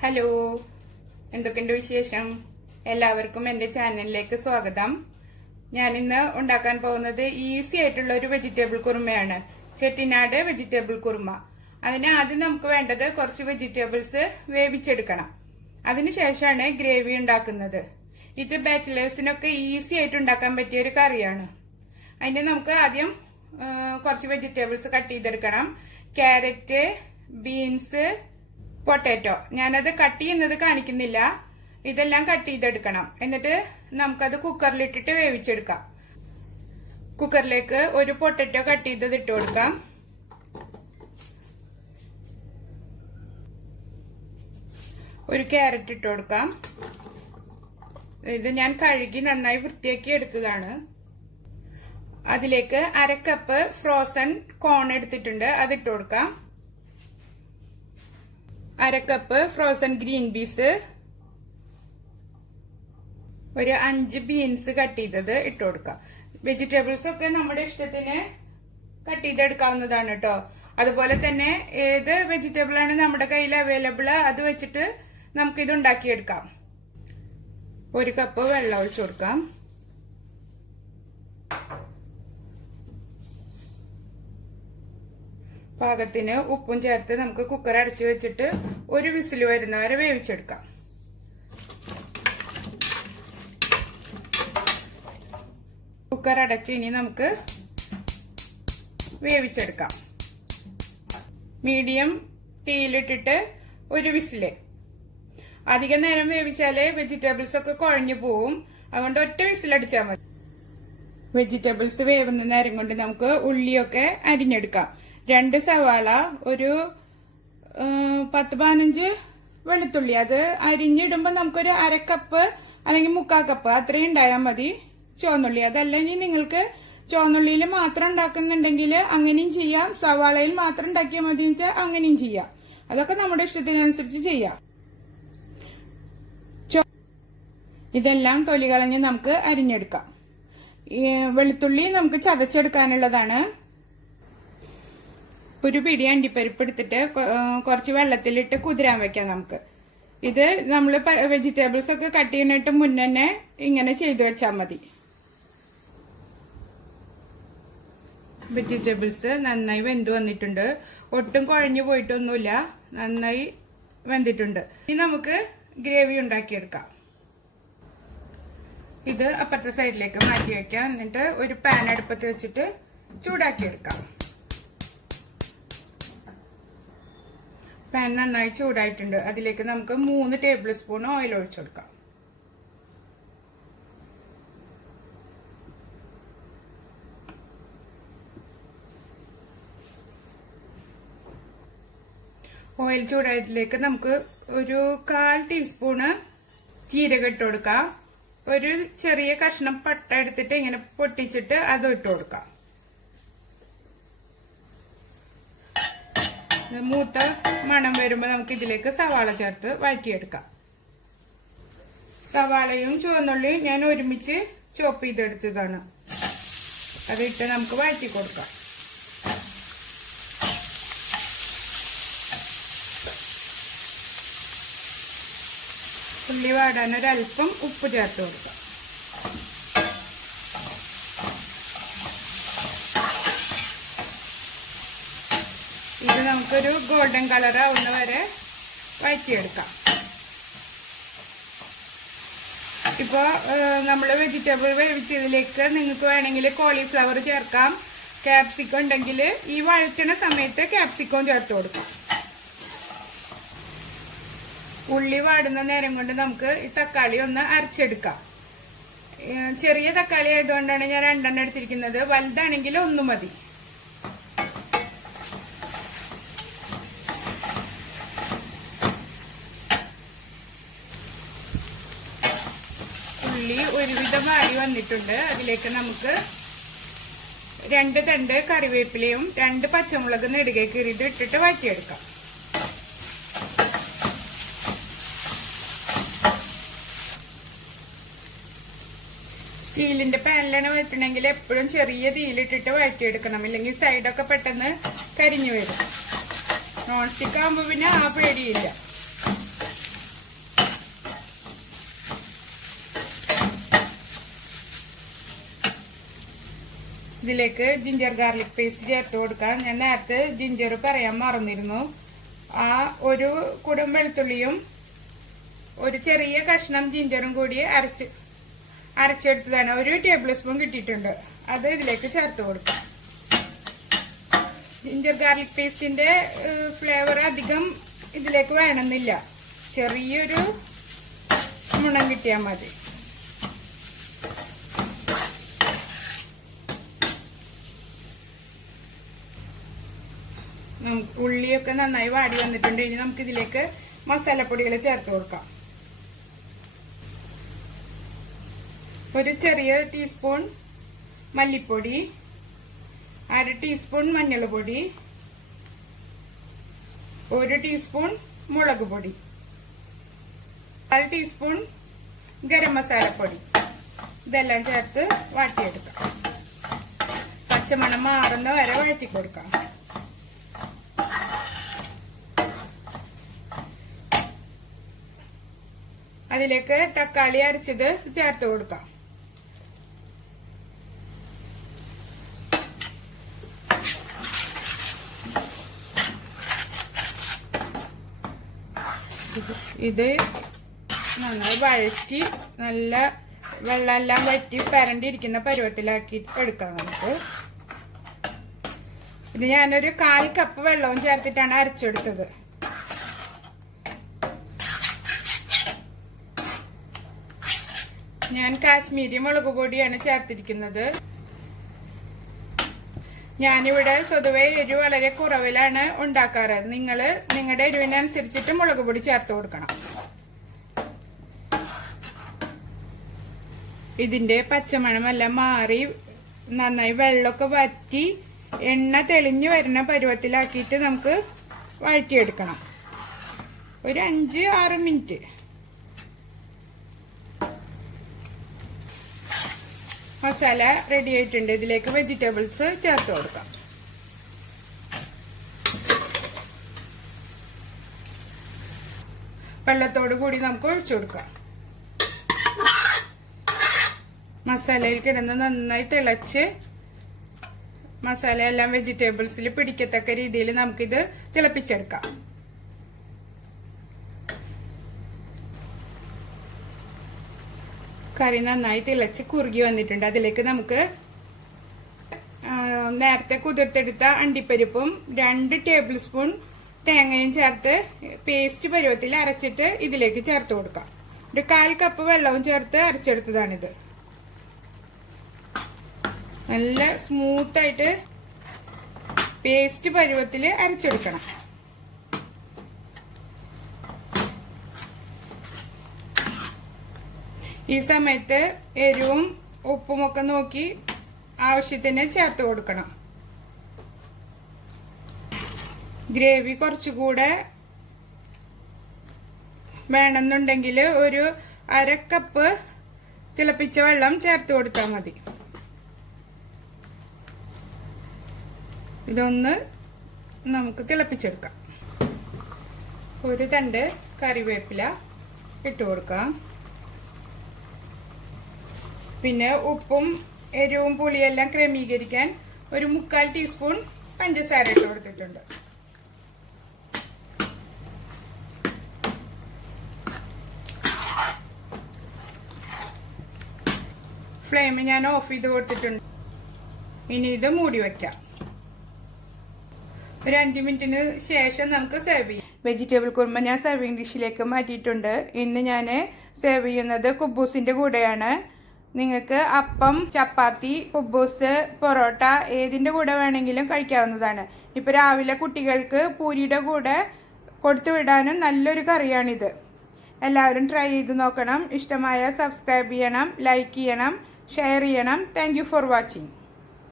Hello, എന്തൊക്കെയുണ്ട് വിശേഷം? എല്ലാവർക്കും എന്റെ ചാനലിലേക്ക് സ്വാഗതം. ഞാൻ ഇന്ന് ഉണ്ടാക്കാൻ പോകുന്നത് ഈസി ആയിട്ടുള്ള ഒരു വെജിറ്റബിൾ കുറുമയാണ്. ചെട്ടിനാട് വെജിറ്റബിൾ കുറുമ. അതിന് ആദ്യം നമുക്ക് വേണ്ടത് കുറച്ച് വെജിറ്റബിൾസ് വേവിച്ചെടുക്കണം. അതിനുശേഷമാണ് ഗ്രേവി ഉണ്ടാക്കുന്നത്. ഇത് ബാച്ചിലേഴ്സിനൊക്കെ ഈസി ആയിട്ട് ഉണ്ടാക്കാൻ പറ്റിയ ഒരു കറിയാണ്. അതിന് നമുക്ക് ആദ്യം കുറച്ച് വെജിറ്റബിൾസ് കട്ട് ചെയ്തെടുക്കണം. Carrot, beans, potato. ഞാനത് കട്ട് ചെയ്യുന്നത് കാണിക്കുന്നില്ല. ഇതെല്ലാം കട്ട് ചെയ്തെടുക്കണം. എന്നിട്ട് നമുക്കത് കുക്കറിലിട്ടിട്ട് വേവിച്ചെടുക്കാം. കുക്കറിലേക്ക് ഒരു പൊട്ടാറ്റോ കട്ട് ചെയ്തത് ഇട്ട് കൊടുക്കാം. ഒരു ക്യാരറ്റ് ഇട്ട് കൊടുക്കാം. ഇത് ഞാൻ കഴുകി നന്നായി വൃത്തിയാക്കി എടുത്തതാണ്. അതിലേക്ക് 1/2 കപ്പ് ഫ്രോസൺ കോൺ എടുത്തിട്ടുണ്ട്, അതിട്ട് കൊടുക്കാം. 1/2 കപ്പ് ഫ്രോസൺ ഗ്രീൻ പീസ്, ഒരു 5 ബീൻസ് കട്ട് ചെയ്തത് ഇട്ട് കൊടുക്കാം. വെജിറ്റബിൾസ് ഒക്കെ നമ്മുടെ ഇഷ്ടത്തിന് കട്ട് ചെയ്തെടുക്കാവുന്നതാണ് കേട്ടോ. അതുപോലെ തന്നെ ഏത് വെജിറ്റബിൾ ആണ് നമ്മുടെ കയ്യിൽ അവൈലബിൾ അത് വെച്ചിട്ട് നമുക്കിത് ഉണ്ടാക്കിയെടുക്കാം. 1 കപ്പ് വെള്ളം ഒഴിച്ചു കൊടുക്കാം. പാകത്തിന് ഉപ്പും ചേർത്ത് നമുക്ക് കുക്കർ അടച്ചു വെച്ചിട്ട് ഒരു വിസിൽ വരുന്നവരെ വേവിച്ചെടുക്കാം. കുക്കർ അടച്ച് ഇനി നമുക്ക് വേവിച്ചെടുക്കാം. മീഡിയം തീയിലിട്ടിട്ട് ഒരു വിസില്. അധികം നേരം വേവിച്ചാലേ വെജിറ്റബിൾസ് ഒക്കെ കുഴഞ്ഞു പോവും. അതുകൊണ്ട് ഒറ്റ വിസിലടിച്ചാൽ മതി. വെജിറ്റബിൾസ് വേവുന്ന നേരം കൊണ്ട് നമുക്ക് ഉള്ളിയൊക്കെ അരിഞ്ഞെടുക്കാം. 2 സവാള, ഒരു 10-15 വെളുത്തുള്ളി. അത് അരിഞ്ഞിടുമ്പോ നമുക്കൊരു 1/2 കപ്പ് അല്ലെങ്കിൽ 1/4 കപ്പ് അത്രയും ഉണ്ടായാൽ മതി ചുവന്നുള്ളി. അതല്ലെങ്കിൽ നിങ്ങൾക്ക് ചുവന്നുള്ളിയിൽ മാത്രം ഉണ്ടാക്കുന്നുണ്ടെങ്കിൽ അങ്ങനെയും ചെയ്യാം. സവാളയിൽ മാത്രം ഉണ്ടാക്കിയാൽ മതി വെച്ചാൽ അങ്ങനെയും ചെയ്യാം. അതൊക്കെ നമ്മുടെ ഇഷ്ടത്തിനനുസരിച്ച് ചെയ്യാം. ഇതെല്ലാം തൊലി കളഞ്ഞ് നമുക്ക് അരിഞ്ഞെടുക്കാം. വെളുത്തുള്ളി നമുക്ക് ചതച്ചെടുക്കാനുള്ളതാണ്. ഒരു പിടി അണ്ടിപ്പരിപ്പ് എടുത്തിട്ട് കുറച്ച് വെള്ളത്തിലിട്ട് കുതിരാൻ വെക്കാം നമുക്ക്. ഇത് നമ്മൾ വെജിറ്റബിൾസ് ഒക്കെ കട്ട് ചെയ്യുന്നിട്ട് മുന്നേ ഇങ്ങനെ ചെയ്തു വെച്ചാൽ മതി. വെജിറ്റബിൾസ് നന്നായി വെന്ത് വന്നിട്ടുണ്ട്. ഒട്ടും കുഴഞ്ഞു പോയിട്ടൊന്നുമില്ല, നന്നായി വെന്തിട്ടുണ്ട്. ഇനി നമുക്ക് ഗ്രേവി ഉണ്ടാക്കിയെടുക്കാം. ഇത് അപ്പുറത്തെ സൈഡിലേക്ക് മാറ്റി വെക്കാം. എന്നിട്ട് ഒരു പാൻ അടുപ്പത്ത് വെച്ചിട്ട് ചൂടാക്കിയെടുക്കാം. പാൻ നന്നായി ചൂടായിട്ടുണ്ട്. അതിലേക്ക് നമുക്ക് 3 ടേബിൾ സ്പൂൺ ഓയിൽ ഒഴിച്ചു കൊടുക്കാം. ഓയിൽ ചൂടായതിലേക്ക് നമുക്ക് ഒരു 1/4 ടീസ്പൂണ് ജീരകം ഇട്ട് കൊടുക്കാം. ഒരു ചെറിയ കഷ്ണം പട്ട എടുത്തിട്ട് ഇങ്ങനെ പൊട്ടിച്ചിട്ട് അതും ഇട്ട് കൊടുക്കാം. മൂത്ത മണം വരുമ്പോൾ നമുക്ക് ഇതിലേക്ക് സവാള ചേർത്ത് വഴറ്റിയെടുക്കാം. സവാളയും ചുവന്നുള്ളിയും ഞാൻ ഒരുമിച്ച് ചോപ്പ് ചെയ്തെടുത്തതാണ്. അതിട്ട് നമുക്ക് വഴറ്റി കൊടുക്കാം. ഉള്ളി വാടാൻ ഒരല്പം ഉപ്പ് ചേർത്ത് കൊടുക്കാം. ഇത് നമുക്കൊരു ഗോൾഡൻ കളർ ആവുന്ന വരെ വഴറ്റിയെടുക്കാം. ഇപ്പോ നമ്മൾ വെജിറ്റബിൾ വേവിച്ചതിലേക്ക് നിങ്ങൾക്ക് വേണമെങ്കിൽ കോളിഫ്ലവർ ചേർക്കാം. ക്യാപ്സിക്കം ഉണ്ടെങ്കിൽ ഈ വഴറ്റണ സമയത്ത് ക്യാപ്സിക്കം ചേർത്ത് കൊടുക്കാം. ഉള്ളി വാടുന്ന നേരം കൊണ്ട് നമുക്ക് ഈ തക്കാളി ഒന്ന് അരച്ചെടുക്കാം. ചെറിയ തക്കാളി ആയതുകൊണ്ടാണ് ഞാൻ 2 എണ്ണം എടുത്തിരിക്കുന്നത്. വലുതാണെങ്കിൽ 1 മതി. ഉള്ളി ഒരുവിധം വാടി വന്നിട്ടുണ്ട്. അതിലേക്ക് നമുക്ക് 2 തണ്ട് കറിവേപ്പിലയും 2 പച്ചമുളക് നെടുകെ കീറിയിട്ട് ഇട്ടിട്ട് വഴറ്റിയെടുക്കാം. സ്റ്റീലിന്റെ പാനിലാണ് വഴറ്റണമെങ്കിൽ എപ്പോഴും ചെറിയ തീയിലിട്ടിട്ട് വഴറ്റിയെടുക്കണം. ഇല്ലെങ്കിൽ സൈഡൊക്കെ പെട്ടെന്ന് കരിഞ്ഞു വരും. നോൺ സ്റ്റിക്ക് ആകുമ്പോൾ പിന്നെ ആ പേടിയില്ല. ഇതിലേക്ക് ജിഞ്ചർ ഗാർലിക് പേസ്റ്റ് ചേർത്ത് കൊടുക്കാം. ഞാൻ നേരത്തെ ജിഞ്ചർ പറയാൻ മറന്നിരുന്നു. ആ ഒരു കുടം വെളുത്തുള്ളിയും ഒരു ചെറിയ കഷ്ണം ജിഞ്ചറും കൂടി അരച്ചെടുത്തതാണ്. 1 ടേബിൾ സ്പൂൺ കിട്ടിയിട്ടുണ്ട്. അത് ഇതിലേക്ക് ചേർത്ത് കൊടുക്കാം. ജിഞ്ചർ ഗാർലിക് പേസ്റ്റിന്റെ ഫ്ലേവർ അധികം ഇതിലേക്ക് വേണമെന്നില്ല. ചെറിയൊരു മുണം കിട്ടിയാൽ മതി. ഉള്ളിയൊക്കെ നന്നായി വാടി വന്നിട്ടുണ്ട്. ഇനി നമുക്ക് ഇതിലേക്ക് മസാലപ്പൊടികൾ ചേർത്ത് കൊടുക്കാം. ഒരു ചെറിയ ടീസ്പൂൺ മല്ലിപ്പൊടി, 1/2 ടീസ്പൂൺ മഞ്ഞൾപ്പൊടി, 1 ടീസ്പൂൺ മുളക് പൊടി, 1/2 ടീസ്പൂൺ ഗരം മസാലപ്പൊടി. ഇതെല്ലാം ചേർത്ത് വാട്ടിയെടുക്കാം. പച്ചമണം മാറുന്ന വരെ വഴറ്റി കൊടുക്കാം. അതിലേക്ക് തക്കാളി അരച്ചത് ചേർത്ത് കൊടുക്കാം. ഇത് നന്നായി വഴറ്റി നല്ല വെള്ളമെല്ലാം വറ്റി പരണ്ടിരിക്കുന്ന പരുവത്തിലാക്കി എടുക്കാം നമുക്ക്. ഇത് ഞാനൊരു 1/4 കപ്പ് വെള്ളവും ചേർത്തിട്ടാണ് അരച്ചെടുത്തത്. ഞാൻ കാശ്മീരി മുളക് പൊടിയാണ് ചേർത്തിരിക്കുന്നത്. ഞാനിവിടെ സ്വതവേ എരിവ് വളരെ കുറവിലാണ് ഉണ്ടാക്കാറ്. നിങ്ങളുടെ എരിവിനനുസരിച്ചിട്ട് മുളക് പൊടി ചേർത്ത് കൊടുക്കണം. ഇതിന്റെ പച്ചമണമെല്ലാം മാറി നന്നായി വെള്ളമൊക്കെ വറ്റി എണ്ണ തെളിഞ്ഞു വരുന്ന പരുവത്തിലാക്കിയിട്ട് നമുക്ക് വഴറ്റിയെടുക്കണം. ഒരു 5-6 മിനിറ്റ്. മസാല റെഡി ആയിട്ടുണ്ട്. ഇതിലേക്ക് വെജിറ്റബിൾസ് ചേർത്ത് കൊടുക്കാം. വെള്ളത്തോട് കൂടി നമുക്ക് ഒഴിച്ചു കൊടുക്കാം. മസാലയിൽ കിടന്ന് നന്നായി തിളച്ച് മസാല എല്ലാം വെജിറ്റബിൾസിൽ പിടിക്കത്തക്ക രീതിയിൽ നമുക്കിത് തിളപ്പിച്ചെടുക്കാം. കറി നന്നായി തിളച്ച് കുറുകി വന്നിട്ടുണ്ട്. അതിലേക്ക് നമുക്ക് നേരത്തെ കുതിർത്തെടുത്ത അണ്ടിപ്പരിപ്പും 2 ടേബിൾ സ്പൂൺ തേങ്ങയും ചേർത്ത് പേസ്റ്റ് പരുവത്തിൽ അരച്ചിട്ട് ഇതിലേക്ക് ചേർത്ത് കൊടുക്കാം. ഒരു 1/4 കപ്പ് വെള്ളവും ചേർത്ത് അരച്ചെടുത്തതാണിത്. നല്ല സ്മൂത്തായിട്ട് പേസ്റ്റ് പരുവത്തിൽ അരച്ചെടുക്കണം. ഈ സമയത്ത് എരിവും ഉപ്പുമൊക്കെ നോക്കി ആവശ്യത്തിന് ചേർത്ത് കൊടുക്കണം. ഗ്രേവി കുറച്ചുകൂടെ വേണമെന്നുണ്ടെങ്കിൽ ഒരു 1/2 കപ്പ് തിളപ്പിച്ച വെള്ളം ചേർത്ത് കൊടുത്താൽ മതി. ഇതൊന്ന് നമുക്ക് തിളപ്പിച്ചെടുക്കാം. ഒരു തണ്ട് കറിവേപ്പില ഇട്ട് കൊടുക്കാം. പിന്നെ ഉപ്പും എരിവും പുളിയെല്ലാം ക്രമീകരിക്കാൻ ഒരു 3/4 ടീസ്പൂൺ പഞ്ചസാര ഇട്ട് കൊടുത്തിട്ടുണ്ട്. ഫ്ലെയിം ഞാൻ ഓഫ് ചെയ്ത് കൊടുത്തിട്ടുണ്ട്. ഇനി ഇത് മൂടി വയ്ക്കാം. ഒരു 5 മിനിറ്റിന് ശേഷം നമുക്ക് സെർവ് ചെയ്യാം. വെജിറ്റബിൾ കുറുമ ഞാൻ സെർവിങ് ഡിഷിലേക്ക് മാറ്റിയിട്ടുണ്ട്. ഇന്ന് ഞാൻ സെർവ് ചെയ്യുന്നത് കുബൂസിന്റെ കൂടെയാണ്. നിങ്ങൾക്ക് അപ്പം, ചപ്പാത്തി, കുബൂസ്, പൊറോട്ട ഏതിൻ്റെ കൂടെ വേണമെങ്കിലും കഴിക്കാവുന്നതാണ്. ഇപ്പോൾ രാവിലെ കുട്ടികൾക്ക് പൂരിയുടെ കൂടെ കൊടുത്തു വിടാനും നല്ലൊരു കറിയാണിത്. എല്ലാവരും ട്രൈ ചെയ്ത് നോക്കണം. ഇഷ്ടമായ സബ്സ്ക്രൈബ് ചെയ്യണം, ലൈക്ക് ചെയ്യണം, ഷെയർ ചെയ്യണം. Thank you for watching.